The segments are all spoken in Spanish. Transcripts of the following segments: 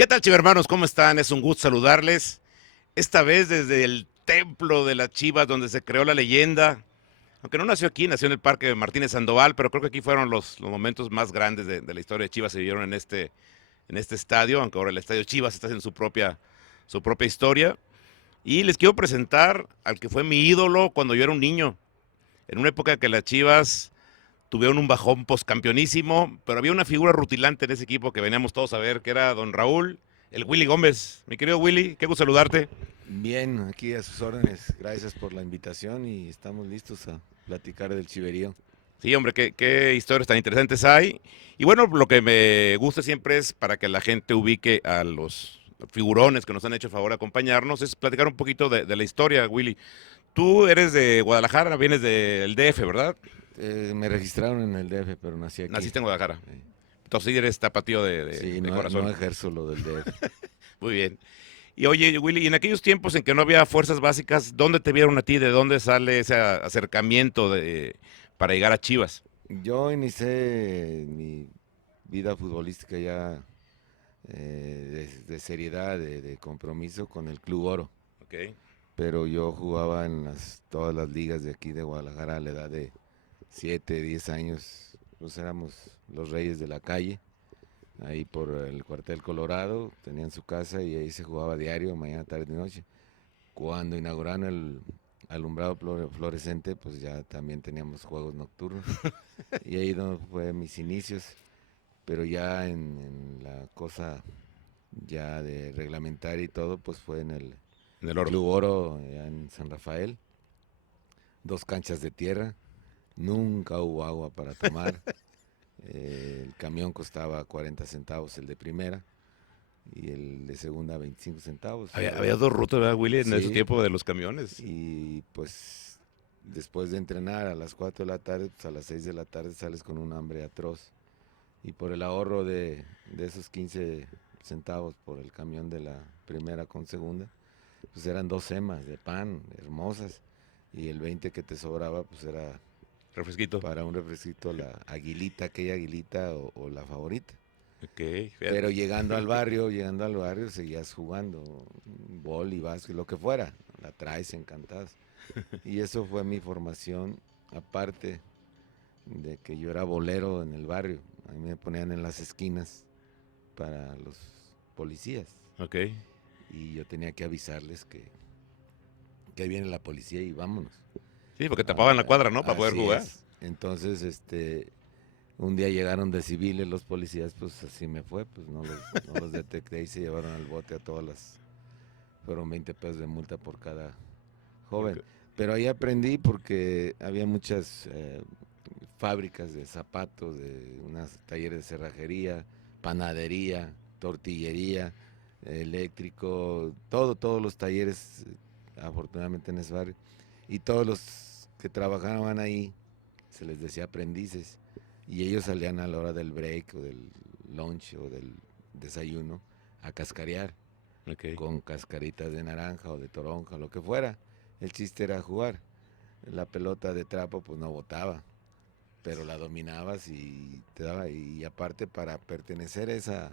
¿Qué tal, chivermanos? ¿Cómo están? Es un gusto saludarles. Esta vez desde el templo de las Chivas, donde se creó la leyenda. Aunque no nació aquí, nació en el Parque Martínez Sandoval, pero creo que aquí fueron los momentos más grandes de la historia de Chivas se vivieron en este estadio, aunque ahora el estadio Chivas está haciendo su propia historia. Y les quiero presentar al que fue mi ídolo cuando yo era un niño, en una época que las Chivas tuvieron un bajón postcampeonísimo, pero había una figura rutilante en ese equipo que veníamos todos a ver, que era don Raúl, el Willy Gómez. Mi querido Willy, qué gusto saludarte. Bien, aquí a sus órdenes. Gracias por la invitación y estamos listos a platicar del chiverío. Sí, hombre, qué historias tan interesantes hay. Y bueno, lo que me gusta siempre es para que la gente ubique a los figurones que nos han hecho el favor de acompañarnos, es platicar un poquito de la historia, Willy. Tú eres de Guadalajara, vienes del DF, ¿verdad? Me registraron en el DF, pero nací aquí. Naciste en Guadalajara. Eh, Entonces sí eres tapatío de, de- Sí, de no corazón. ejerzo lo del DF. Muy bien. Y oye, Willy, y en aquellos tiempos en que no había fuerzas básicas, ¿dónde te vieron a ti? ¿De dónde sale ese acercamiento para llegar a Chivas? Yo inicié mi vida futbolística ya de seriedad, de compromiso con el Club Oro. Ok. Pero yo jugaba en todas las ligas de aquí de Guadalajara a la edad de 7, 10 años. Pues éramos los reyes de la calle. Ahí por el cuartel Colorado, tenían su casa y ahí se jugaba diario, mañana, tarde y noche. Cuando inauguraron el alumbrado fluorescente, pues ya también teníamos juegos nocturnos. Y ahí donde fue mis inicios, pero ya en la cosa ya de reglamentaria y todo, pues fue en el En el oro. Club Oro, allá en San Rafael. 2 canchas de tierra, nunca hubo agua para tomar. El camión costaba 40 centavos el de primera y el de segunda 25 centavos. Había dos rutas, ¿verdad, Willy, en esos Sí, tiempos de los camiones? y pues después de entrenar a las 4 de la tarde, pues a las 6 de la tarde sales con un hambre atroz. Y por el ahorro de esos 15 centavos por el camión de la primera con segunda, pues eran 2 emas de pan hermosas. Y el 20 que te sobraba, pues era Refresquito. para un refresquito la aguilita, aquella aguilita o la favorita. Ok, Pero fíjate. llegando al barrio, seguías jugando, boli, básquet, lo que fuera. La traes encantadas. Y eso fue mi formación, aparte de que yo era bolero en el barrio. A mí me ponían en las esquinas para los policías. Ok. Y yo tenía que avisarles que ahí viene la policía y vámonos. Sí, porque tapaban la cuadra, ¿no? Para poder Así jugar. es. Entonces, un día llegaron de civiles los policías, pues así me fue, pues no los detecté y se llevaron al bote a todas fueron 20 pesos de multa por cada joven. Porque, Pero ahí aprendí porque había muchas fábricas de zapatos, de unos talleres de cerrajería, panadería, tortillería, eléctrico, todos los talleres, afortunadamente en ese barrio. Y todos los que trabajaban ahí, se les decía aprendices, y ellos salían a la hora del break o del lunch o del desayuno a cascarear ok. con cascaritas de naranja o de toronja, lo que fuera. El chiste era jugar. La pelota de trapo pues no botaba, pero la dominabas y te daba. Y aparte para pertenecer a esa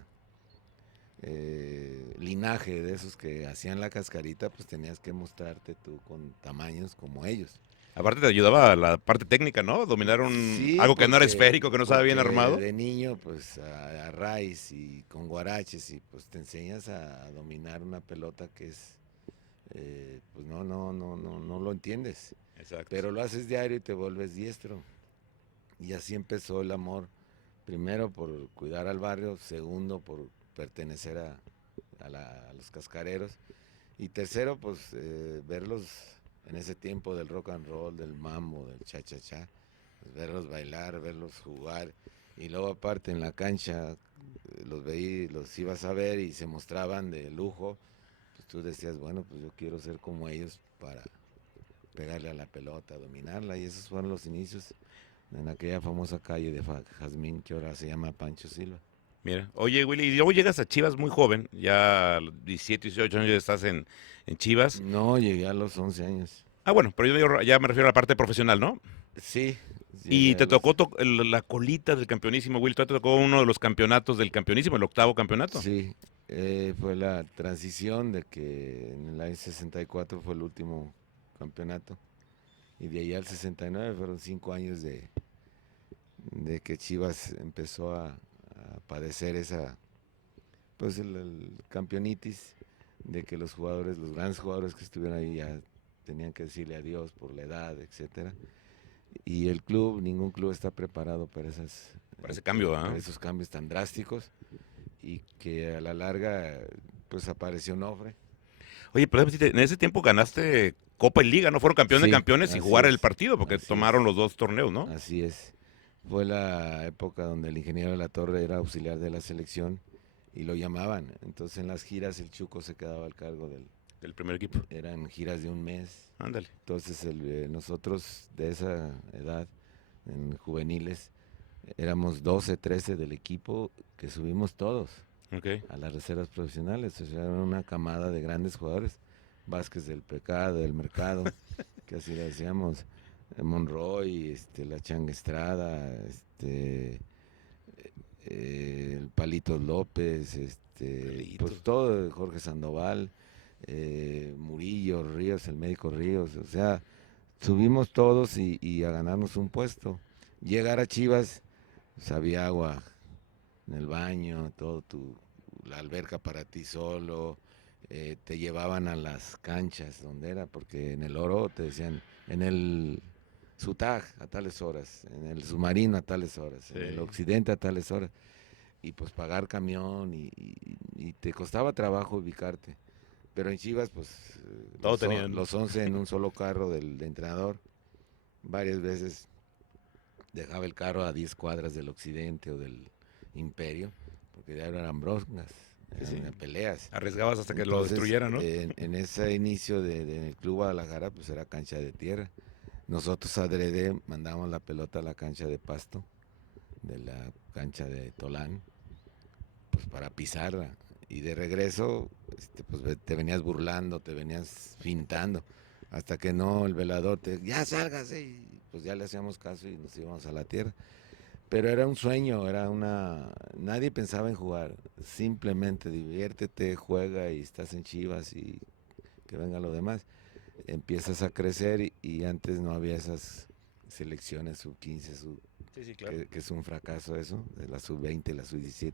linaje de esos que hacían la cascarita, pues tenías que mostrarte tú con tamaños como ellos. Aparte te ayudaba la parte técnica, ¿no? Dominar Sí, algo que no era esférico, que no estaba bien porque armado. de niño pues a raíz y con guaraches y pues te enseñas a dominar una pelota que es pues no lo entiendes, Exacto. pero lo haces diario y te vuelves diestro. Y así empezó el amor, primero por cuidar al barrio, segundo por pertenecer a los cascareros y tercero pues verlos en ese tiempo del rock and roll, del mambo, del cha-cha-cha, pues, verlos bailar, verlos jugar y luego aparte en la cancha los veí, los ibas a ver y se mostraban de lujo, pues tú decías, bueno, pues yo quiero ser como ellos para pegarle a la pelota, dominarla y esos fueron los inicios en aquella famosa calle de Jazmín que ahora se llama Pancho Silva. Mira, oye, Willy, y luego llegas a Chivas muy joven, ya a los 17, 18 años ya estás en Chivas. No, llegué a los 11 años. Ah, bueno, pero yo ya me refiero a la parte profesional, ¿no? Sí, Y llegué a te los... tocó la colita del campeonísimo, Willy, te tocó uno de los campeonatos del campeonísimo, el octavo campeonato. Sí, fue la transición de que en el año 64 fue el último campeonato y de ahí al 69 fueron 5 años de que Chivas empezó a padecer esa, pues el campeonitis, de que los jugadores, los grandes jugadores que estuvieron ahí ya tenían que decirle adiós por la edad, etcétera. Y el club, ningún club está preparado para Para ese cambio, ¿ah? para esos cambios tan drásticos y que a la larga pues apareció Nofre. Oye, pero en ese tiempo ganaste Copa y Liga, ¿no? Fueron campeón de Sí, campeones y así jugar el es, partido, porque así tomaron es, los 2 torneos, ¿no? así es. Fue la época donde el ingeniero de la Torre era auxiliar de la selección y lo llamaban. Entonces en las giras el Chuco se quedaba al cargo El primer equipo. eran giras de un mes. Ándale. Entonces nosotros de esa edad, en juveniles, éramos 12, 13 del equipo que subimos todos Ok. a las reservas profesionales. O sea, era una camada de grandes jugadores. Vázquez del Pecado, del Mercado, que así le decíamos. Monroy, la Changa Estrada, el Palitos López, Palitos. pues todo, Jorge Sandoval, Murillo, Ríos, el médico Ríos, o sea, subimos todos y a ganarnos un puesto. Llegar a Chivas, pues, había agua en el baño, la alberca para ti solo, te llevaban a las canchas donde era, porque en el Oro te decían, en el Sutag a tales horas, en el Submarino a tales horas, Sí. en el Occidente a tales horas, y pues pagar camión y te costaba trabajo ubicarte. Pero en Chivas, pues Todo tenían. los 11 en un solo carro del entrenador, varias veces dejaba el carro a 10 cuadras del Occidente o del Imperio, porque ya eran broncas, eran peleas. Arriesgabas hasta que lo Entonces, destruyeran, ¿no? en ese inicio del Club Guadalajara, pues era cancha de tierra. Nosotros adrede mandábamos la pelota a la cancha de pasto, de la cancha de Tolán, pues para pisarla. Y de regreso, pues te venías burlando, te venías fintando, hasta que no, el velador ya sálgase, y pues ya le hacíamos caso y nos íbamos a la tierra. Pero era un sueño, nadie pensaba en jugar, simplemente diviértete, juega y estás en Chivas y que venga lo demás. Empiezas a crecer y antes no había esas selecciones sub-15, Sí, claro. que es un fracaso eso, de la sub-20, la sub-17.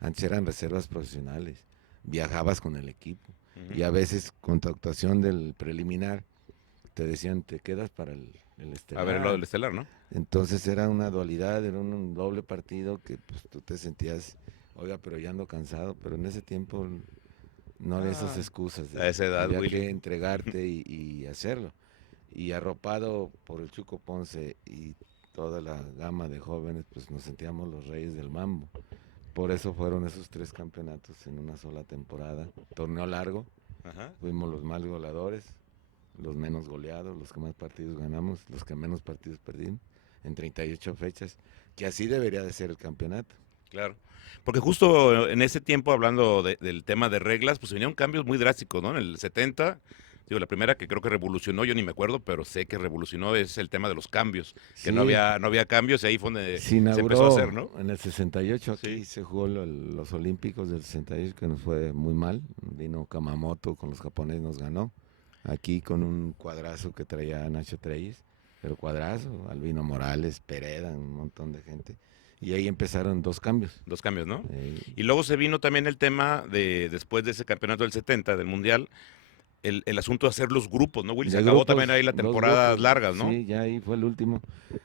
Antes eran reservas profesionales, viajabas con el equipo y a veces con tu actuación del preliminar te decían, te quedas para el estelar. A ver, lo del estelar, ¿no? Entonces era una dualidad, era un doble partido que pues tú te sentías, oiga, pero ya ando cansado, pero en ese tiempo no había esas excusas. A esa edad, había Willy. que entregarte y hacerlo. Y arropado por el Chuco Ponce y toda la gama de jóvenes, pues nos sentíamos los reyes del mambo. Por eso fueron esos 3 campeonatos en una sola temporada. Torneo largo, Ajá. fuimos los más goleadores, los menos goleados, los que más partidos ganamos, los que menos partidos perdimos, en 38 fechas, que así debería de ser el campeonato. Claro. Porque justo en ese tiempo, hablando del tema de reglas, pues vinieron cambios muy drásticos, ¿no? En el 70, digo, la primera que creo que revolucionó, yo ni me acuerdo, pero sé que revolucionó es el tema de los cambios, que Sí, no había cambios y ahí fue donde se se inauguró empezó a hacer, ¿no? en el 68, aquí Sí. se jugó los Olímpicos del 68, que nos fue muy mal. Vino Kamamoto con los japoneses, nos ganó. Aquí con un cuadrazo que traía Nacho Treyes, pero cuadrazo, Albino Morales, Pereda, un montón de gente. Y ahí empezaron 2 cambios. 2 cambios, ¿no? Y luego se vino también el tema después de ese campeonato del 70, del Mundial, el asunto de hacer los grupos, ¿no, Willy? Se De acabó grupos, también ahí las 2 temporadas grupos, largas, ¿no? Sí, ya ahí fue el último.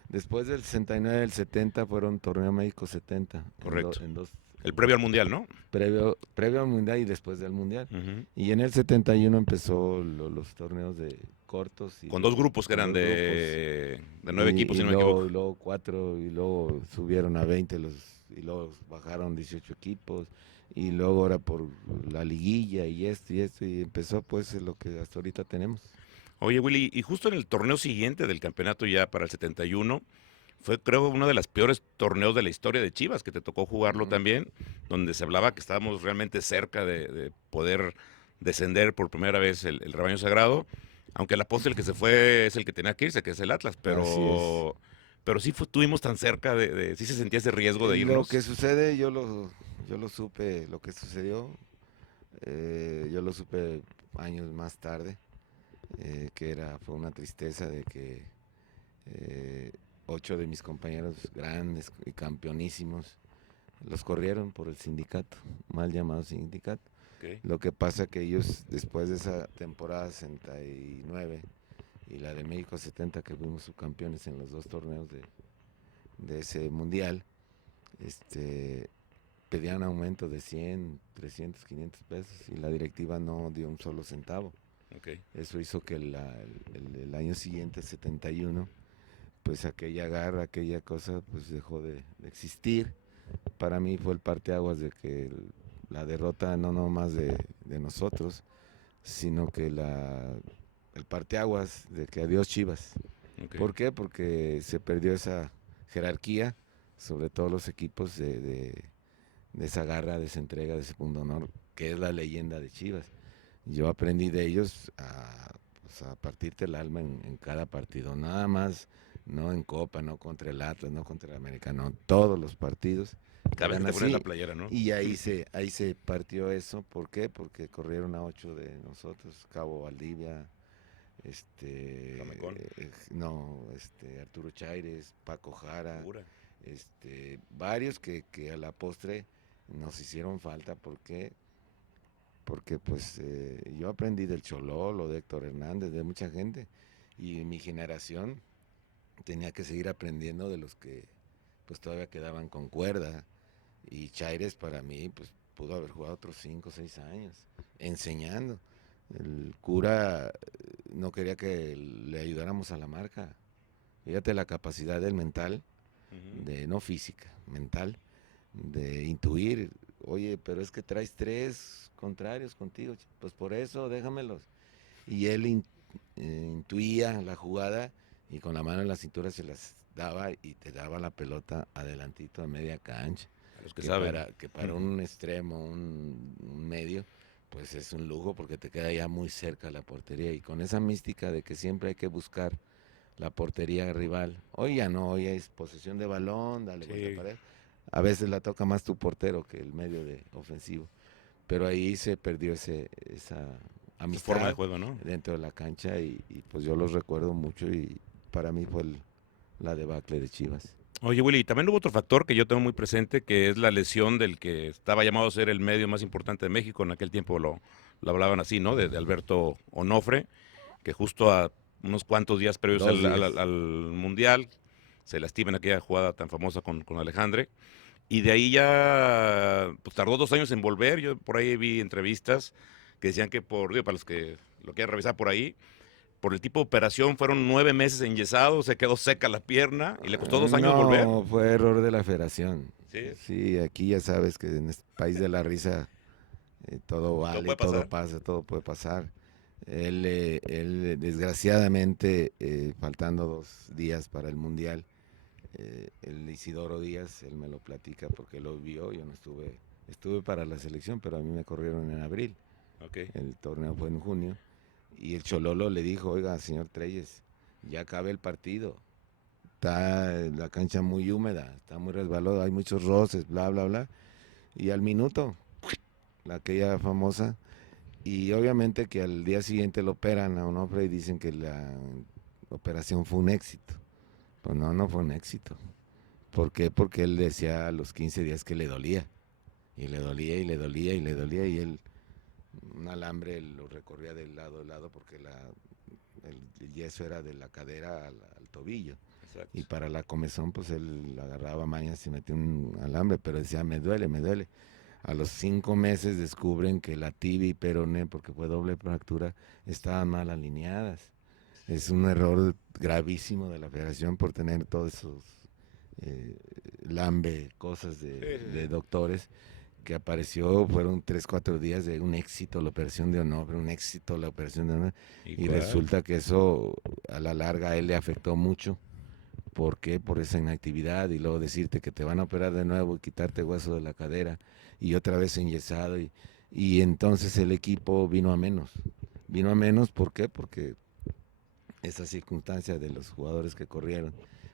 Después del 69, del 70 fueron Torneo México 70. Correcto. En dos, El previo al Mundial, ¿no? previo al Mundial y después del Mundial. Ujú. Y en el 71 empezó los torneos de cortos. Con 2 grupos que con eran 2 de 9 equipos, si no me luego, equivoco. y luego 4, y luego subieron a 20, y luego bajaron 18 equipos, y luego ahora por la liguilla y esto, y empezó pues lo que hasta ahorita tenemos. Oye, Willy, y justo en el torneo siguiente del campeonato ya para el 71, fue creo uno de los peores torneos de la historia de Chivas, que te tocó jugarlo también, donde se hablaba que estábamos realmente cerca de poder descender por primera vez el rebaño sagrado, aunque el apóstol que se fue es el que tenía que irse, que es el Atlas, Así es. pero sí estuvimos tan cerca sí se sentía ese riesgo de Lo irnos. que sucede, yo lo supe, lo que sucedió, Yo lo supe años más tarde, fue una tristeza de que 8 de mis compañeros grandes y campeonísimos los corrieron por el sindicato, mal llamado sindicato. Okay. Lo que pasa que ellos, después de esa temporada 69 y la de México 70, que fuimos subcampeones en los 2 torneos de ese mundial, pedían aumento de 100, 300, 500 pesos y la directiva no dio un solo centavo. Okay. Eso hizo que el año siguiente, 71, pues aquella garra, aquella cosa, pues dejó de existir. Para mí fue el parteaguas de que la derrota no nomás de nosotros, sino que el parteaguas de que adiós Chivas. Okay. ¿Por qué? Porque se perdió esa jerarquía, sobre todo los equipos de esa garra, de esa entrega, de ese punto honor, que es la leyenda de Chivas. Yo aprendí de ellos pues a partirte el alma en cada partido, nada más, no en Copa, no contra el Atlas, no contra el América, no, todos los partidos. Cada vez que te pones la playera, ¿no? Y ahí se partió eso. ¿Por qué? Porque corrieron a 8 de nosotros, Cabo Valdivia, Arturo Chaires, Paco Jara, varios que a la postre nos hicieron falta. ¿Por qué? Porque pues yo aprendí del Chololo, de Héctor Hernández, de mucha gente, y mi generación tenía que seguir aprendiendo de los que pues todavía quedaban con cuerda. Y Chaires para mí pues pudo haber jugado otros 5 o 6 años enseñando. El cura no quería que le ayudáramos a la marca. Fíjate la capacidad del mental, de no física, mental, de intuir. Oye, pero es que traes 3 contrarios contigo, pues por eso déjamelos. Y él intuía la jugada y con la mano en la cintura se las daba y te daba la pelota adelantito a media cancha. Los que saben. Para un extremo, un medio, pues es un lujo porque te queda ya muy cerca la portería. Y con esa mística de que siempre hay que buscar la portería rival. Hoy ya no, hoy es posesión de balón, dale vuelta pared. A veces la toca más tu portero que el medio de ofensivo. Pero ahí se perdió esa amistad, forma de juego, ¿no? Dentro de la cancha y pues yo los recuerdo mucho y para mí fue la debacle de Chivas. Oye, Willy, también hubo otro factor que yo tengo muy presente, que es la lesión del que estaba llamado a ser el medio más importante de México. En aquel tiempo lo hablaban así, ¿no? De Alberto Onofre, que justo a unos cuantos días previos al Mundial se lastima en aquella jugada tan famosa con Alejandre. Y de ahí ya pues, tardó 2 años en volver. Yo por ahí vi entrevistas que decían que para los que lo quieran revisar por ahí, por el tipo de operación fueron 9 meses enyesado, se quedó seca la pierna y le costó 2 años volver. No, fue error de la federación. Sí. Sí, aquí ya sabes que en este país de la risa todo vale, todo pasa, todo puede pasar. Él desgraciadamente, faltando 2 días para el Mundial, el Isidoro Díaz, él me lo platica porque lo vio, yo no estuve para la selección, pero a mí me corrieron en abril. Okay. El torneo fue en junio. Y el Chololo le dijo, oiga, señor Treyes, ya acabe el partido. Está la cancha muy húmeda, está muy resbalosa, hay muchos roces, bla, bla, bla. Y al minuto, aquella famosa, y obviamente que al día siguiente lo operan a Onofre y dicen que la operación fue un éxito. Pues no fue un éxito. ¿Por qué? Porque él decía a los 15 días que le dolía. Y le dolía, y le dolía, y le dolía, y él un alambre lo recorría de lado a lado porque el yeso era de la cadera al tobillo. Exacto. Y para la comezón pues él agarraba mañas y metía un alambre, pero decía me duele. A los 5 meses descubren que la tibia y peroné, porque fue doble fractura, estaban mal alineadas. Es un error gravísimo de la federación por tener todos esos cosas de doctores que apareció. Fueron 3, 4 días de un éxito la operación de Onofre, un éxito la operación de Onofre, y resulta que eso a la larga a él le afectó mucho. ¿Por qué? Por esa inactividad, y luego decirte que te van a operar de nuevo y quitarte hueso de la cadera y otra vez enyesado, y entonces el equipo vino a menos. ¿Por qué? Porque esa circunstancia de los jugadores que corrieron,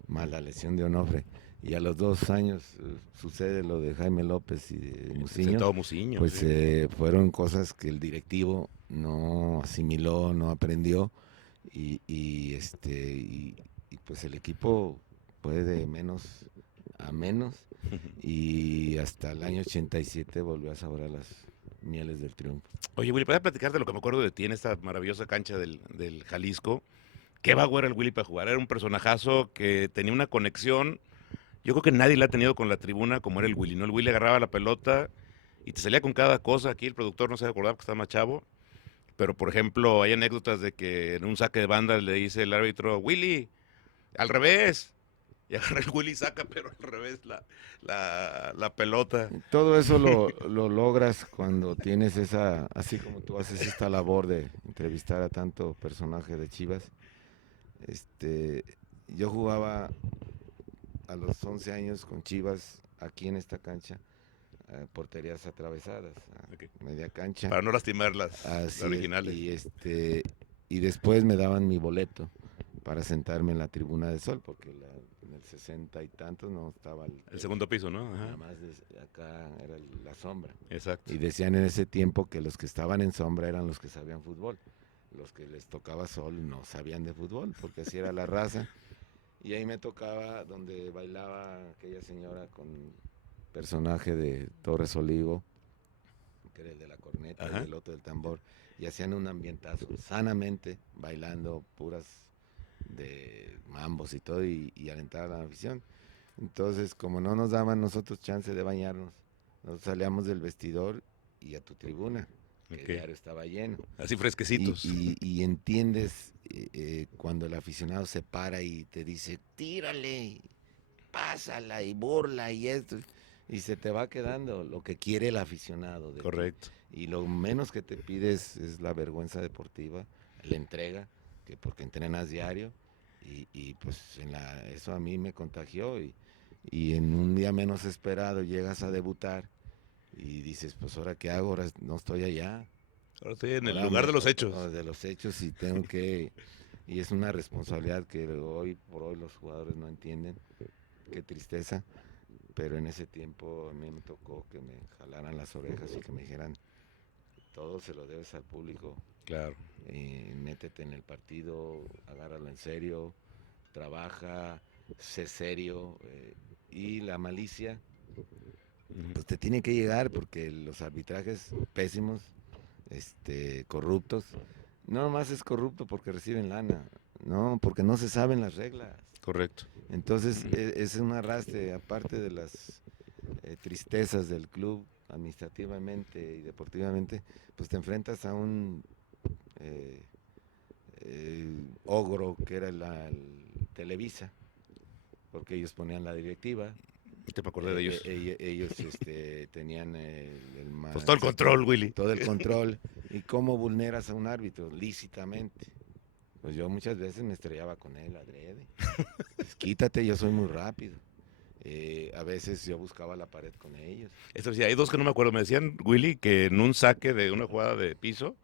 más la lesión de Onofre. Y a los 2 años sucede lo de Jaime López y de Muciño. Sentado Muciño. Pues Sí. fueron cosas que el directivo no asimiló, no aprendió y pues el equipo fue de menos a menos y hasta el año 87 volvió a saborear las mieles del triunfo. Oye, Willy, ¿puedes platicar de lo que me acuerdo de ti en esta maravillosa cancha del Jalisco? Qué vago era el Willy para jugar. Era un personajazo que tenía una conexión. Yo creo que nadie la ha tenido con la tribuna como era el Willy, ¿no? El Willy agarraba la pelota y te salía con cada cosa. Aquí el productor no se acordaba porque estaba más chavo. Pero, por ejemplo, hay anécdotas de que en un saque de banda le dice el árbitro, Willy, al revés. Y agarra el Willy y saca, pero al revés la pelota. Todo eso lo logras cuando tienes así como tú haces esta labor de entrevistar a tanto personaje de Chivas. Yo jugaba a los 11 años con Chivas aquí en esta cancha, porterías atravesadas, Okay. media cancha. Para no lastimar las originales. Y después me daban mi boleto para sentarme en la tribuna de sol, porque en el 60 y tantos no estaba el segundo piso, ¿no? Ajá. Nada más acá era la sombra. Exacto. Y decían en ese tiempo que los que estaban en sombra eran los que sabían fútbol. Los que les tocaba sol no sabían de fútbol, porque así era la raza. Y ahí me tocaba donde bailaba aquella señora con personaje de Torres Olivo, que era el de la corneta. Ajá. Y el otro del tambor. Y hacían un ambientazo, sanamente, bailando puras de mambos y todo, y alentar a la afición. Entonces, como no nos daban nosotros chance de bañarnos, nosotros salíamos del vestidor y a tu tribuna, que el diario estaba lleno. Así fresquecitos. Y entiendes cuando el aficionado se para y te dice, tírale, pásala y burla y esto, y se te va quedando lo que quiere el aficionado. Correcto. Y lo menos que te pides es la vergüenza deportiva, la entrega, que porque entrenas diario, y pues eso a mí me contagió, y en un día menos esperado llegas a debutar y dices, pues ahora qué hago, ahora no estoy allá. Ahora estoy en el lugar de los hechos. De los hechos y tengo que, y es una responsabilidad que hoy por hoy los jugadores no entienden, qué tristeza, pero en ese tiempo a mí me tocó que me jalaran las orejas y que me dijeran, todo se lo debes al público. Claro. Métete en el partido, agárralo en serio, trabaja, sé serio, y la malicia pues te tiene que llegar porque los arbitrajes pésimos, corruptos, no nomás es corrupto porque reciben lana, no, porque no se saben las reglas. Correcto. Entonces es un arrastre, aparte de las tristezas del club administrativamente y deportivamente, pues te enfrentas a un ogro que era el Televisa, porque ellos ponían la directiva. Te me acordé de ellos. Ellos tenían el pues todo el control, Willy. Todo el control. ¿Y cómo vulneras a un árbitro? Lícitamente. Pues yo muchas veces me estrellaba con él, adrede. Pues quítate, yo soy muy rápido. A veces yo buscaba la pared con ellos. Eso sí, hay dos que no me acuerdo. Me decían, Willy, que en un saque de una jugada de piso,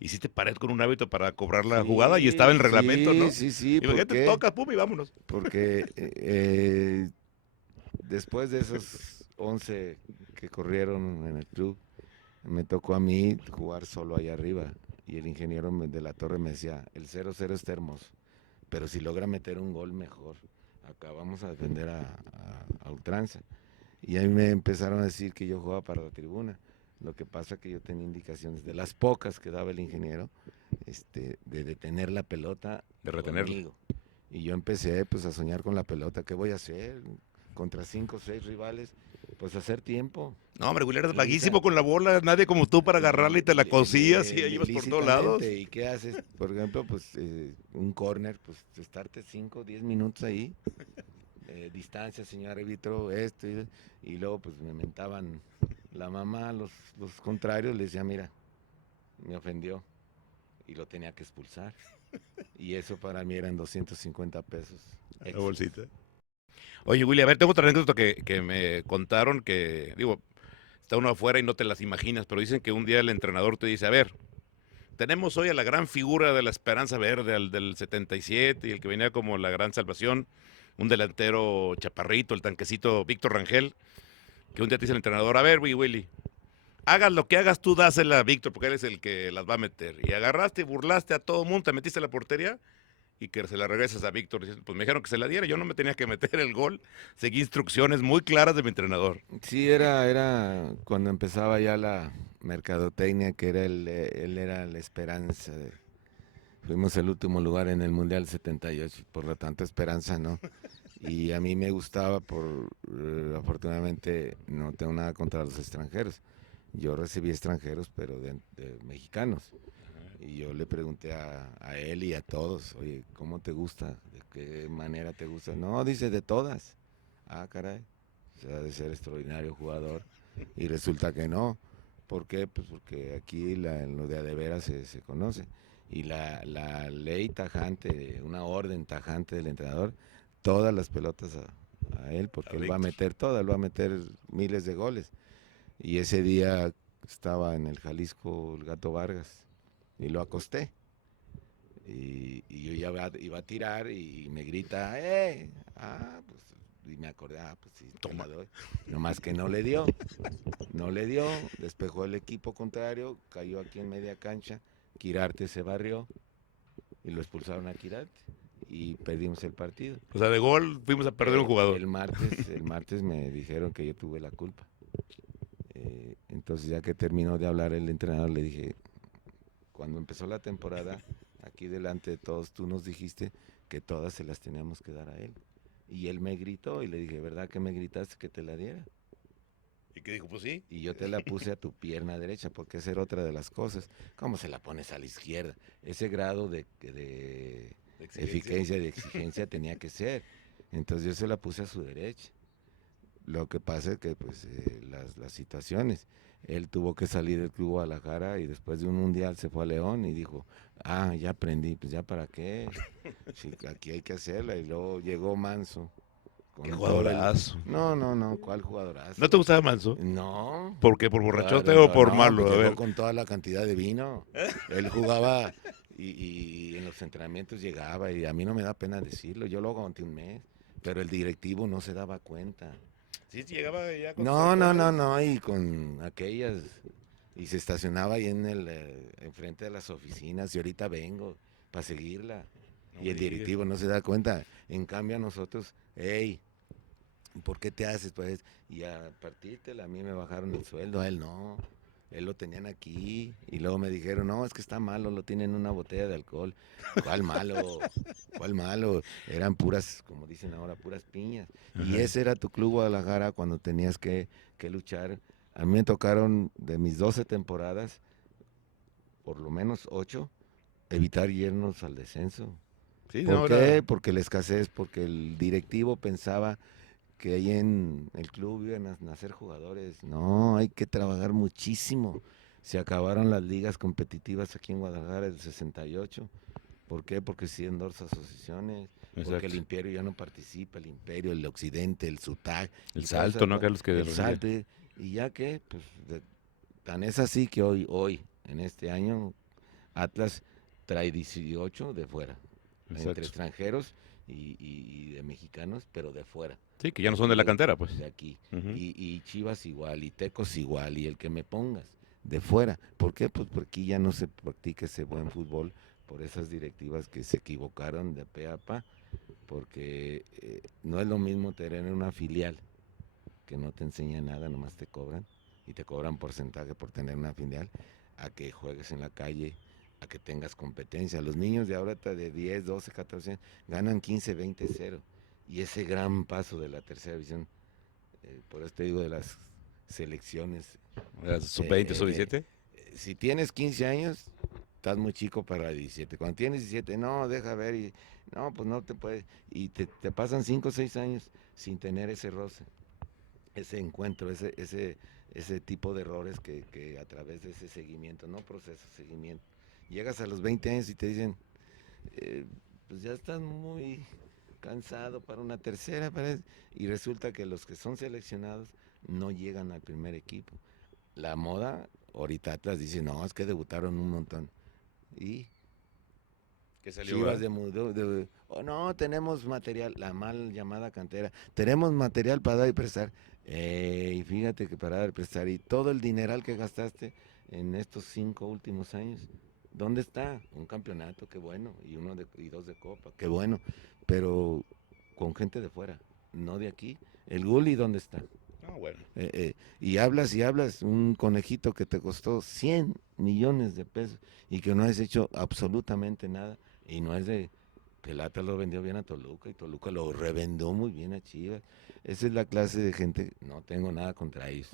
hiciste pared con un árbitro para cobrar la jugada y estaba en el reglamento, ¿no? Sí. Y te toca, pum, y vámonos. Porque después de esos 11 que corrieron en el club, me tocó a mí jugar solo allá arriba. Y el ingeniero de la torre me decía, el 0-0 está hermoso, pero si logra meter un gol mejor, acá vamos a defender a ultranza. Y ahí me empezaron a decir que yo jugaba para la tribuna. Lo que pasa que yo tenía indicaciones de las pocas que daba el ingeniero, de detener la pelota, de retenerla. Y yo empecé pues a soñar con la pelota. ¿Qué voy a hacer? Contra 5 o 6 rivales, pues hacer tiempo. No, hombre, Willy, eres vaguísimo con la bola, nadie como tú para agarrarla y te la cosías y ahí ibas por todos lados. ¿Y qué haces? Por ejemplo, pues un córner, pues estarte 5 o 10 minutos ahí, distancia, señor árbitro, esto, y luego pues me mentaban la mamá, los contrarios, le decía, mira, me ofendió, y lo tenía que expulsar. Y eso para mí eran 250 pesos. La bolsita. Oye, Willy, a ver, tengo otra anécdota que me contaron que, digo, está uno afuera y no te las imaginas, pero dicen que un día el entrenador te dice, a ver, tenemos hoy a la gran figura de la Esperanza Verde, al del 77 y el que venía como la gran salvación, un delantero chaparrito, el tanquecito Víctor Rangel, que un día te dice el entrenador, a ver, Willy, hagas lo que hagas, tú dásela a Víctor, porque él es el que las va a meter. Y agarraste y burlaste a todo mundo, te metiste a la portería y que se la regresas a Víctor. Pues me dijeron que se la diera, yo no me tenía que meter el gol. Seguí instrucciones muy claras de mi entrenador. Sí, era cuando empezaba ya la mercadotecnia, que era él era la esperanza. Fuimos el último lugar en el Mundial 78, por lo tanto esperanza no. Y a mí me gustaba, afortunadamente no tengo nada contra los extranjeros. Yo recibí extranjeros, pero de mexicanos. Y yo le pregunté a él y a todos, oye, ¿cómo te gusta? ¿De qué manera te gusta? No, dice, de todas. Ah, caray, o sea, de ser extraordinario jugador. Y resulta que no. ¿Por qué? Pues porque aquí en lo de adeveras se conoce. Y la ley tajante, una orden tajante del entrenador, todas las pelotas a él, porque A él va a Víctor. meter todas, él va a meter miles de goles. Y ese día estaba en el Jalisco el Gato Vargas y lo acosté. Y yo ya iba a tirar y me grita, ¡eh! Ah, pues, y me acordé, pues sí, te la doy. Nomás que no le dio, no le dio, despejó el equipo contrario, cayó aquí en media cancha, Quirarte se barrió y lo expulsaron a Quirarte y perdimos el partido. O sea, de gol fuimos a perder un jugador. El martes me dijeron que yo tuve la culpa. Entonces ya que terminó de hablar el entrenador, le dije, cuando empezó la temporada, aquí delante de todos, tú nos dijiste que todas se las teníamos que dar a él. Y él me gritó y le dije, ¿verdad que me gritaste que te la diera? ¿Y qué dijo? Pues sí. Y yo te la puse a tu pierna derecha, porque esa era otra de las cosas. ¿Cómo se la pones a la izquierda? Ese grado de eficacia, de exigencia tenía que ser. Entonces yo se la puse a su derecha. Lo que pasa es que pues las situaciones, él tuvo que salir del Club Guadalajara y después de un mundial se fue a León y dijo, ya aprendí, pues ya para qué, sí, aquí hay que hacerla. Y luego llegó Manso. Qué Con todo jugadorazo. no, ¿cuál ¿No jugadorazo? te gustaba Manso? No, ¿Por qué? ¿Por claro, borrachote o por no, pues malo? A llegó ver. con toda la cantidad de vino. Él jugaba y en los entrenamientos llegaba y a mí no me da pena decirlo, yo lo aguanté un mes, pero el directivo no se daba cuenta. Sí, llegaba ya con sus No, y con aquellas, y se estacionaba ahí enfrente de las oficinas y ahorita vengo para seguirla. No Y me el digas. directivo no se da cuenta. En cambio a nosotros, hey, ¿por qué te haces? Pues, y a partírtela, a mí me bajaron el sueldo, a él no. Él lo tenían aquí y luego me dijeron, no, es que está malo, lo tienen en una botella de alcohol. ¿Cuál malo? ¿Cuál malo? Eran puras, como dicen ahora, puras piñas. Y Ajá. ese era tu Club Guadalajara cuando tenías que luchar. A mí me tocaron de mis 12 temporadas, por lo menos 8, evitar irnos al descenso. Sí, ¿Por no, qué? era. Porque la escasez, porque el directivo pensaba que ahí en el club iban a nacer jugadores. No, hay que trabajar muchísimo. Se acabaron las ligas competitivas aquí en Guadalajara del 68. ¿Por qué? Porque sí endorsa asociaciones, porque el Exacto. Imperio ya no participa, el Imperio, el Occidente, el SUTAG, El y todas salto, esas ¿no? Que los que el recibía. salto, y ya que, pues, tan es así que hoy, en este año, Atlas trae 18 de fuera, entre Exacto. extranjeros y de mexicanos, pero de fuera, Sí, que de ya no son de aquí, la cantera, pues. de aquí. Ujú. Y Chivas igual, y Tecos igual, y el que me pongas, de fuera. ¿Por qué? Pues porque aquí ya no se practica ese buen fútbol por esas directivas que se equivocaron de pe a pa, porque no es lo mismo tener una filial que no te enseña nada, nomás te cobran, y te cobran porcentaje por tener una filial, a que juegues en la calle, a que tengas competencia. Los niños de ahora de 10, 12, 14 años ganan 15, 20, 0. Y ese gran paso de la tercera división, por eso te digo de las selecciones, Sub-20, sub-17. si tienes 15 años, estás muy chico para 17. Cuando tienes 17, no, deja ver, y no, pues no te puedes, y te pasan 5 o 6 años sin tener ese roce, ese encuentro, ese tipo de errores que a través de ese seguimiento, no proceso, seguimiento. Llegas a los 20 años y te dicen, pues ya estás muy cansado para una tercera, y resulta que los que son seleccionados no llegan al primer equipo. La moda, ahorita Atlas dice, no, es que debutaron un montón. Y Que salió, Chivas ¿verdad? oh, no, tenemos material, la mal llamada cantera, tenemos material para dar y prestar. Y fíjate que para dar y prestar, y todo el dineral que gastaste en estos 5 últimos años, ¿dónde está? Un campeonato, qué bueno, y dos de copa, qué bueno, pero con gente de fuera, no de aquí. El Gulli, ¿dónde está? No, bueno. Y hablas, un conejito que te costó 100 millones de pesos y que no has hecho absolutamente nada. Y no es de que el Atlas lo vendió bien a Toluca y Toluca lo revendió muy bien a Chivas. Esa es la clase de gente, no tengo nada contra ellos,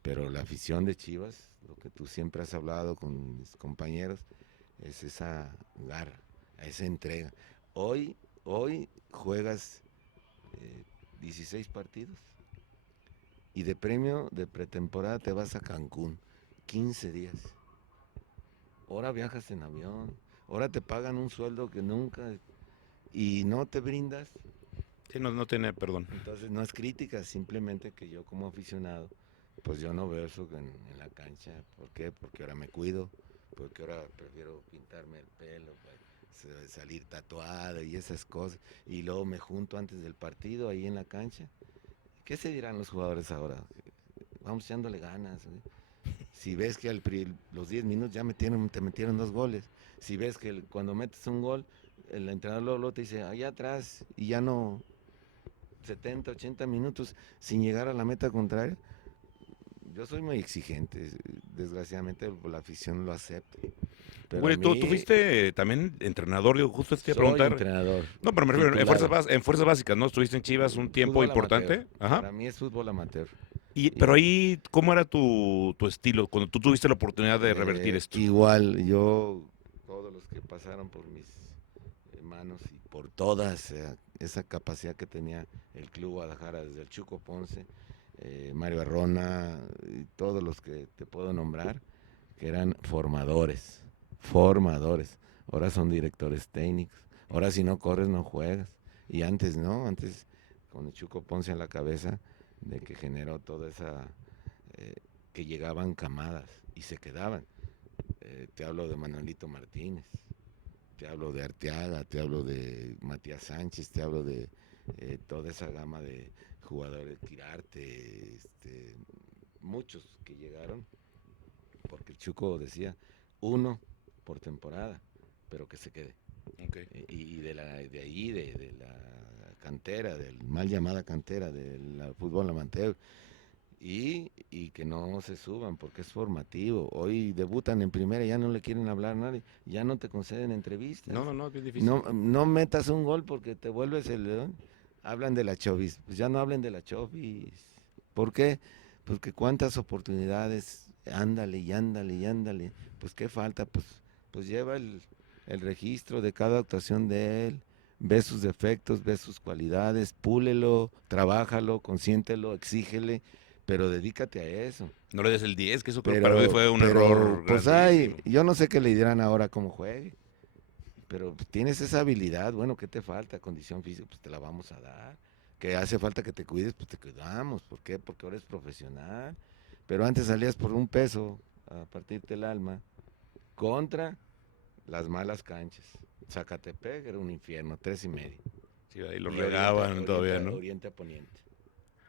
pero la afición de Chivas, lo que tú siempre has hablado con mis compañeros, es esa garra, esa entrega. Hoy, hoy juegas 16 partidos y de premio de pretemporada te vas a Cancún, 15 días. Ahora viajas en avión, ahora te pagan un sueldo que nunca y no te brindas. Sí, no, no tiene perdón. Entonces no es crítica, simplemente que yo como aficionado, pues yo no veo eso en la cancha. ¿Por qué? Porque ahora me cuido, porque ahora prefiero pintarme el pelo, salir tatuado y esas cosas. Y luego me junto antes del partido ahí en la cancha. ¿Qué se dirán los jugadores ahora? Vamos echándole ganas. ¿Eh? Si ves que los 10 minutos ya te metieron 2 goles. Si ves que cuando metes un gol, el entrenador luego te dice, allá atrás, y ya no 70, 80 minutos sin llegar a la meta contraria. Yo soy muy exigente, desgraciadamente la afición lo acepta. Pero a Güey, tú mí fuiste también entrenador, digo, justo te iba a soy preguntar. entrenador No, pero me refiero titulado. En fuerzas básicas, ¿no? Estuviste en Chivas un tiempo Fútbol amateur. importante. Ajá. Para mí es fútbol amateur. Pero Y, ahí, ¿cómo era tu estilo cuando tú tuviste la oportunidad de revertir esto? igual, todos los que pasaron por mis manos y por toda esa capacidad que tenía el Club Guadalajara, desde el Chuco Ponce, Mario Arrona, y todos los que te puedo nombrar, que eran formadores, formadores. Ahora son directores técnicos. Ahora si no corres no juegas. Y antes no, antes con el Chuco Ponce en la cabeza, de que generó toda esa, eh, que llegaban camadas y se quedaban. Te hablo de Manuelito Martínez, te hablo de Arteaga, te hablo de Matías Sánchez, te hablo de toda esa gama de jugadores, Quirarte, muchos que llegaron, porque el Chuco decía, uno por temporada, pero que se quede. Okay. De ahí, de la cantera, del mal llamada cantera, del fútbol amateur, y que no se suban porque es formativo. Hoy debutan en primera y ya no le quieren hablar a nadie, ya no te conceden entrevistas. No, no, no, es bien difícil. No metas un gol porque te vuelves el león. Hablan de la Chovis, pues ya no hablen de la Chovis. ¿Por qué? Porque cuántas oportunidades, ándale y ándale y ándale. Pues qué falta, pues lleva el registro de cada actuación de él, ve sus defectos, ve sus cualidades, púlelo, trabájalo, consiéntelo, exígele, pero dedícate a eso. No le des el 10, que eso creo que para mí fue un error Pues ay, grandísimo. yo no sé qué le dirán ahora cómo juegue, pero tienes esa habilidad, bueno, ¿qué te falta? Condición física, pues te la vamos a dar. Que hace falta que te cuides, pues te cuidamos. ¿Por qué? Porque ahora eres profesional. Pero antes salías por un peso a partirte el alma contra las malas canchas. Zacatepec era un infierno, 3:30. Sí, ahí lo Y regaban todavía, ¿no? Oriente a Poniente.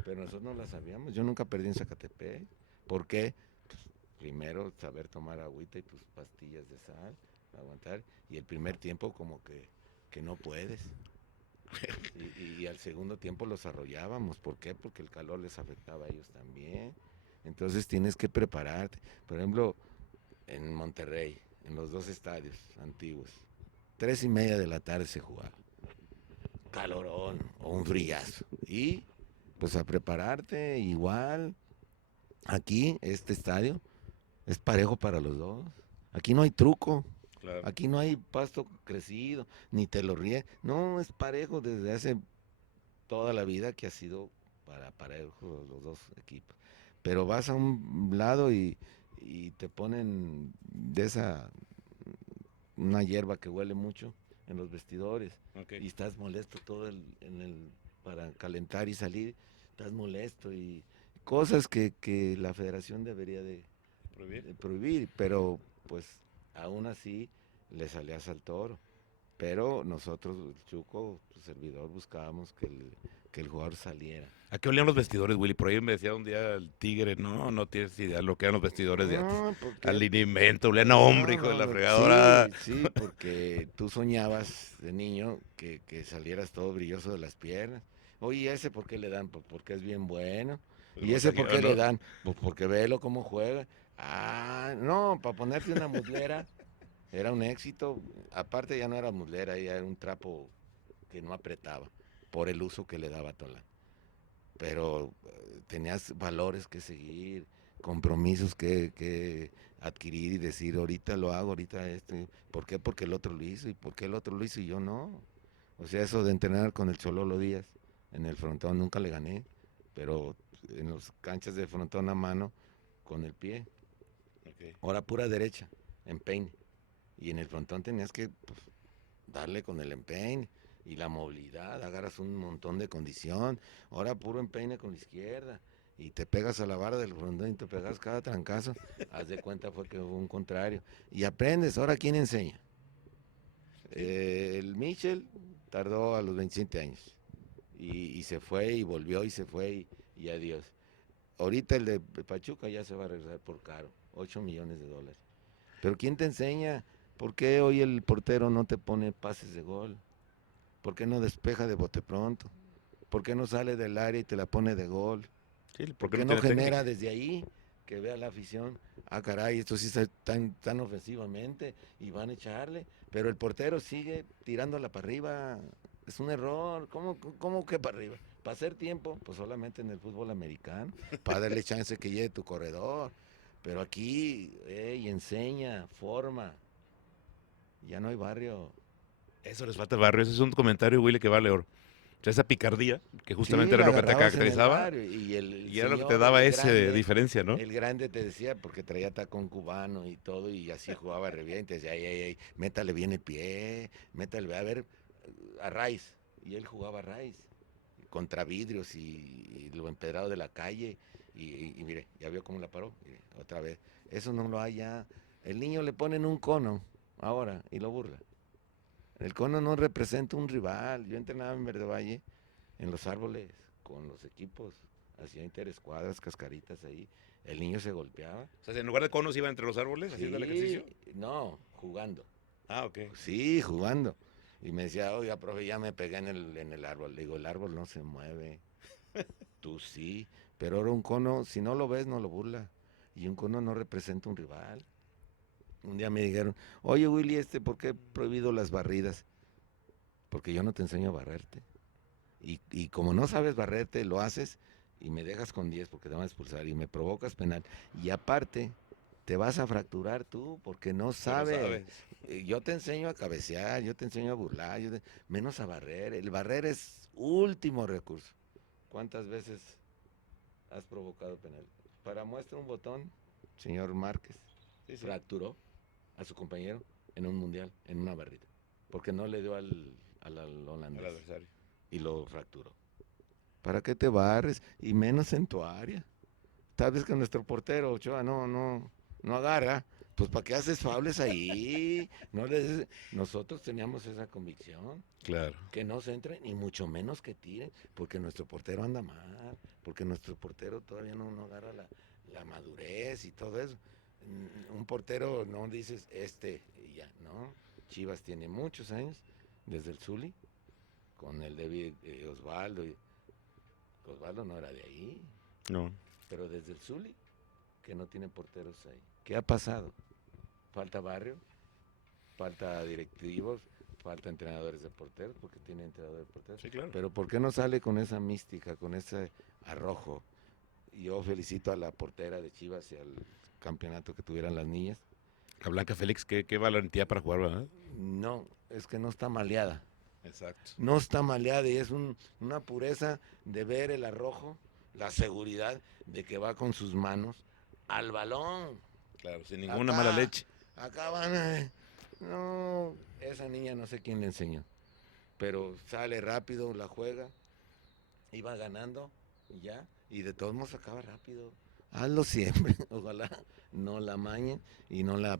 Pero nosotros no la sabíamos. Yo nunca perdí en Zacatepec. ¿Por qué? Pues, primero, saber tomar agüita y tus pastillas de sal, aguantar. Y el primer tiempo como que no puedes. Y al segundo tiempo los arrollábamos. ¿Por qué? Porque el calor les afectaba a ellos también. Entonces tienes que prepararte. Por ejemplo, en Monterrey, en los dos estadios antiguos, 3:30 de la tarde se jugaba. Calorón o un friazo. Y pues a prepararte igual. Aquí, este estadio, es parejo para los dos. Aquí no hay truco. Claro. Aquí no hay pasto crecido, ni te lo ríe. No, es parejo desde hace toda la vida que ha sido para parejo los dos equipos. Pero vas a un lado y te ponen de esa, una hierba que huele mucho en los vestidores. Okay. Y estás molesto para calentar y salir, estás molesto y cosas que la federación debería ¿Prohibir? de prohibir, pero pues aún así le salías al toro. Pero nosotros, el Chuco, tu servidor, buscábamos que el jugador saliera. ¿A qué olían los vestidores, Willy? Por ahí me decía un día el Tigre, no tienes idea lo que eran los vestidores de antes. No, porque Al linimento, olían a hombre, hijo de la fregadora. sí, sí, porque tú soñabas de niño que salieras todo brilloso de las piernas. Oye, ¿ese por qué le dan? Pues porque es bien bueno. ¿Y ese por qué le ¿No? dan? Pues porque velo cómo juega. Ah, no, para ponerte una muslera era un éxito. Aparte ya no era muslera, ya era un trapo que no apretaba por el uso que le daba Tolán. Pero tenías valores que seguir, compromisos que adquirir y decir, ahorita lo hago, ahorita esto. ¿Por qué? Porque el otro lo hizo. ¿Y por qué el otro lo hizo y yo no? O sea, eso de entrenar con el Chololo Díaz en el frontón, nunca le gané, pero en las canchas de frontón a mano, con el pie. Okay. Ahora pura derecha, empeine. Y en el frontón tenías que pues, darle con el empeine y la movilidad, agarras un montón de condición. Ahora puro empeine con la izquierda y te pegas a la barra del frontón y te pegas cada trancazo. Haz de cuenta fue que fue un contrario. Y aprendes, ahora ¿quién enseña? Sí. El Michel tardó a los 27 años y se fue y volvió y se fue y adiós. Ahorita el de Pachuca ya se va a regresar por caro, 8 millones de dólares. Pero ¿quién te enseña? ¿Por qué hoy el portero no te pone pases de gol? ¿Por qué no despeja de bote pronto? ¿Por qué no sale del área y te la pone de gol? Sí, ¿Por porque qué no no tiene genera técnica. desde ahí que vea la afición? Ah, caray, esto sí está tan ofensivamente y van a echarle. Pero el portero sigue tirándola para arriba. Es un error. ¿Cómo que para arriba? Para hacer tiempo, pues solamente en el fútbol americano, para darle chance que llegue tu corredor. Pero aquí, enseña, forma. Ya no hay barrio. Eso les falta el barrio. Ese es un comentario, Willy, que vale oro. O sea, esa picardía, que justamente Sí, era la lo que te agarrabas en el caracterizaba, barrio y el y era lo que te señor, daba ese diferencia, ¿no? el grande te decía, porque traía tacón cubano y todo, y así jugaba re bien, te decía, ay, métale bien el pie, métale, a ver, a raíz. Y él jugaba a raíz, contra vidrios y lo empedrado de la calle, y mire, ya vio cómo la paró, mire, otra vez. Eso no lo hay ya. El niño le ponen un cono ahora y lo burla. El cono no representa un rival. Yo entrenaba en Verde Valle en los árboles con los equipos, hacía interescuadras, cascaritas ahí, el niño se golpeaba. O sea, en lugar de conos iba entre los árboles haciendo el Sí, ejercicio. no, jugando. Ah, ok. Sí, jugando. Y me decía, oiga, profe, ya me pegué en el árbol. Le digo, el árbol no se mueve, tú sí. Pero ahora un cono, si no lo ves, no lo burla. Y un cono no representa un rival. Un día me dijeron, oye Willy, ¿por qué he prohibido las barridas? Porque yo no te enseño a barrerte. Y como no sabes barrerte, lo haces y me dejas con 10 porque te van a expulsar y me provocas penal. Y aparte, te vas a fracturar tú porque no Que no sabes. sabes. Yo te enseño a cabecear, yo te enseño a burlar, menos a barrer. El barrer es último recurso. ¿Cuántas veces has provocado penal? Para muestra un botón, señor Márquez, Sí, sí. fracturó a su compañero en un mundial, en una barrida, porque no le dio al Al holandés adversario. y lo fracturó. ¿Para qué te barres? Y menos en tu área. Tal vez que nuestro portero, Ochoa, no agarra. Pues ¿para qué haces fables ahí? Nosotros teníamos esa convicción. Claro. Que no se entren y mucho menos que tiren, porque nuestro portero anda mal, porque nuestro portero todavía no agarra la madurez y todo eso. Un portero no dices y ya, ¿no? Chivas tiene muchos años, desde el Zuli, con el David Osvaldo. Osvaldo no era de ahí, No. pero desde el Zuli, que no tiene porteros ahí. ¿Qué ha pasado? Falta barrio, falta directivos, falta entrenadores de porteros, porque tiene entrenadores de porteros. Sí, claro. Pero ¿por qué no sale con esa mística, con ese arrojo? Yo felicito a la portera de Chivas y al campeonato que tuvieran las niñas. La Blanca Félix, qué valentía para jugar, ¿verdad? No, es que no está maleada. Exacto. No está maleada y es una pureza de ver el arrojo, la seguridad de que va con sus manos al balón. Claro, sin ninguna mala Acá, leche. acá van. No, esa niña no sé quién le enseñó. Pero sale rápido, la juega, y va ganando y ya. Y de todos modos acaba rápido. Hazlo siempre. Ojalá no la mañen y no la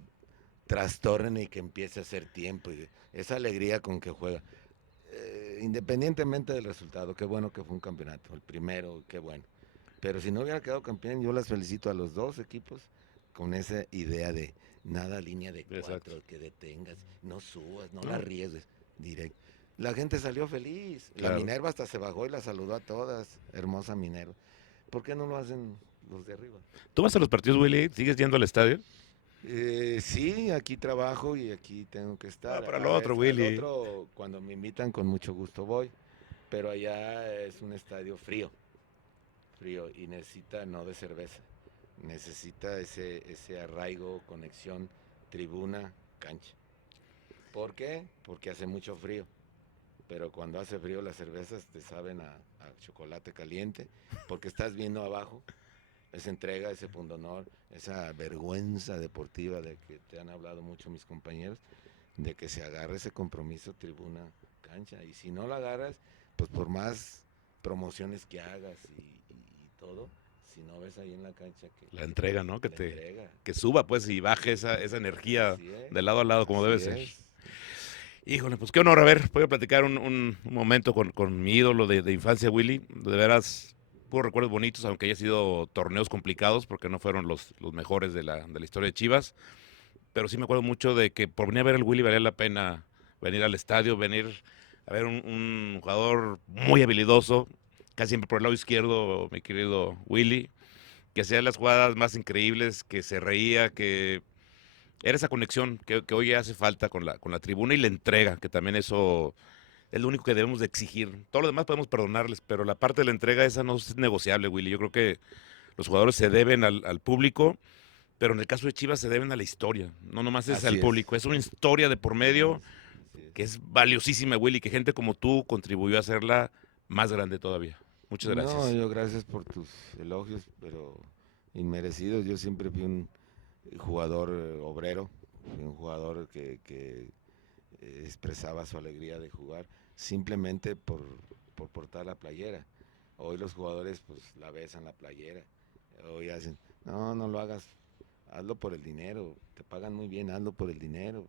trastornen y que empiece a hacer tiempo. Y esa alegría con que juega. Independientemente del resultado, qué bueno que fue un campeonato, el primero, qué bueno. Pero si no hubiera quedado campeón, yo las felicito a los dos equipos con esa idea de nada línea de 4, Exacto. que detengas, no subas, no No. la arriesgues, directo. La gente salió feliz. La Claro. Minerva hasta se bajó y la saludó a todas. Hermosa Minerva. ¿Por qué no lo hacen los de arriba? ¿Tú vas a los partidos, Willy? ¿Sigues yendo al estadio? Sí, aquí trabajo y aquí tengo que estar. Para A lo otro, veces, al Willy. otro, cuando me invitan, con mucho gusto voy. Pero allá es un estadio frío, frío, y necesita no de cerveza. Necesita ese arraigo, conexión, tribuna, cancha. ¿Por qué? Porque hace mucho frío. Pero cuando hace frío las cervezas te saben a chocolate caliente, porque estás viendo abajo esa entrega, ese pundonor, esa vergüenza deportiva de que te han hablado mucho mis compañeros, de que se agarre ese compromiso tribuna, cancha. Y si no la agarras, pues por más promociones que hagas y todo, si no ves ahí en la cancha que La entrega, ¿no? la entrega. Que suba, pues, y baje esa energía Así es, de lado a lado, como debe así ser. es. Híjole, pues qué honor. A ver, voy a platicar un momento con mi ídolo de infancia, Willy. De veras, puros recuerdos bonitos, aunque haya sido torneos complicados, porque no fueron los mejores de la historia de Chivas. Pero sí me acuerdo mucho de que por venir a ver al Willy valía la pena venir al estadio, venir a ver un jugador muy habilidoso, casi siempre por el lado izquierdo, mi querido Willy, que hacía las jugadas más increíbles, que se reía, que era esa conexión que hoy hace falta con la tribuna y la entrega, que también eso es lo único que debemos de exigir. Todo lo demás podemos perdonarles, pero la parte de la entrega esa no es negociable, Willy. Yo creo que los jugadores se deben al público, pero en el caso de Chivas se deben a la historia. No nomás es al Así es. público, es una historia de por medio Así es. que es valiosísima, Willy, que gente como tú contribuyó a hacerla más grande todavía. Muchas No, gracias. yo gracias por tus elogios, pero inmerecidos. Yo siempre fui un jugador obrero, fui un jugador que expresaba su alegría de jugar simplemente por portar la playera. Hoy los jugadores pues la besan la playera. Hoy hacen, no, no lo hagas, hazlo por el dinero, te pagan muy bien, hazlo por el dinero.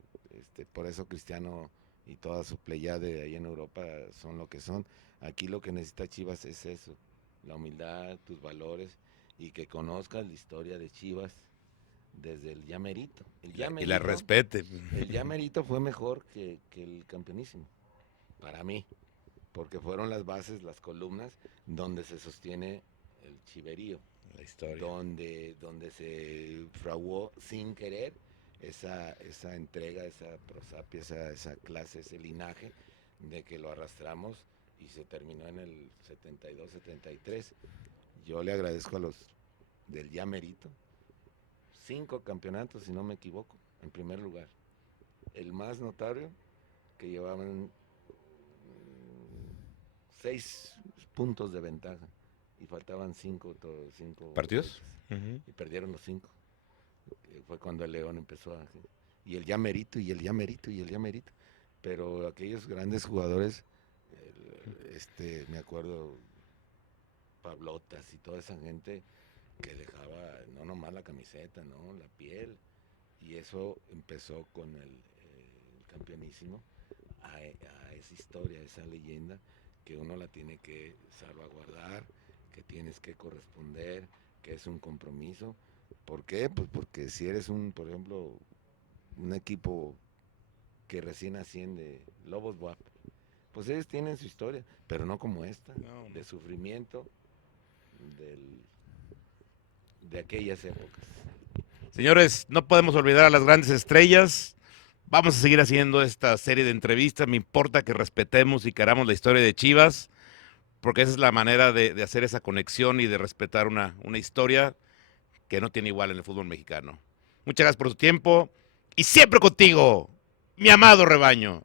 Por eso Cristiano y toda su playa de ahí en Europa son lo que son. Aquí lo que necesita Chivas es eso, la humildad, tus valores y que conozcas la historia de Chivas desde el ya merito. Y la respete. El ya merito fue mejor que el campeonísimo, para mí, porque fueron las bases, las columnas, donde se sostiene el chiverío, La historia. donde se fraguó sin querer esa entrega, esa prosapia, esa clase, ese linaje, de que lo arrastramos y se terminó en el 72-73. Yo le agradezco a los del ya merito, 5 campeonatos, si no me equivoco, en primer lugar. El más notario, que llevaban 6 puntos de ventaja y faltaban 5 ¿Partidos? y perdieron los 5. Fue cuando el León empezó a... Y el ya merito, y el ya merito, y el ya merito. Pero aquellos grandes jugadores, me acuerdo, Pablotas y toda esa gente que dejaba no nomás la camiseta, no, la piel. Y eso empezó con el campeonísimo a esa historia, a esa leyenda que uno la tiene que salvaguardar, que tienes que corresponder, que es un compromiso. ¿Por qué? Pues porque si eres por ejemplo, un equipo que recién asciende, Lobos WAP, pues ellos tienen su historia, pero no como esta, No. de sufrimiento de aquellas épocas. Señores, no podemos olvidar a las grandes estrellas. Vamos a seguir haciendo esta serie de entrevistas. Me importa que respetemos y queramos la historia de Chivas, porque esa es la manera de hacer esa conexión y de respetar una historia que no tiene igual en el fútbol mexicano. Muchas gracias por su tiempo y siempre contigo, mi amado rebaño.